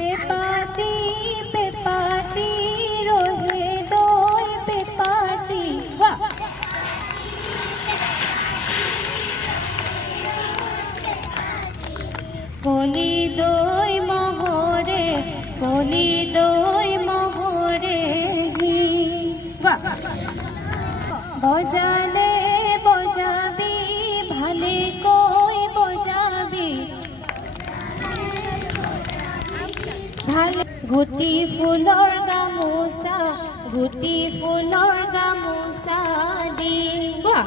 পেপাতি পেপাতি রহে দই পেপাতি বাহ কলি দই মহরে কলি দই মহরে বাহ বজালে বজাবি ভালে কই বজাবি ভালে গুটি ফুলৰ গামোচা গুটি ফুলৰ গামোচা দি বাহ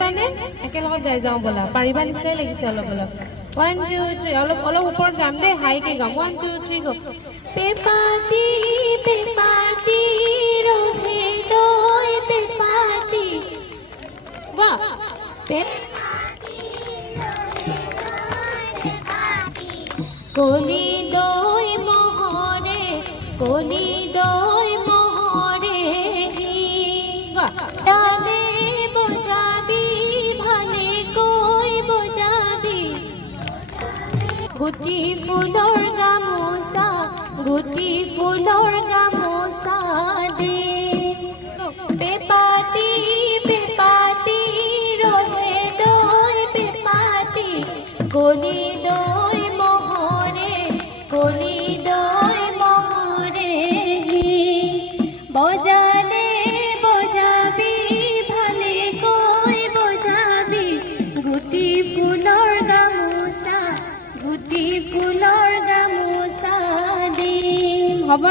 মানে একেলগত গাই যাওঁ বলা পাৰিবা নিশ্চয় লাগিছে অলপ অলপ 1 2 3 অলপ অলপ ওপৰত গাম দে হাইকে গাম 1 2 3 গো পেপাতি পেপাতি ৰহে দই পেপাতি বাহ কলি দই মহৰে কলি দই মহৰে ডালে বজাবি ভালে কই বজাবি গুটি ফুলৰ গামোচা গুটি ফুলৰ গামোচা দি পেপাতি পেপাতি ৰহে দই পেপাতি কলি দই মহৰে কলি দই মহৰে বজালে বজাবি ভালে কই বজাবি গুটি ফুলৰ গামোচা গুটি ফুলৰ গামোচা দিম হ'ব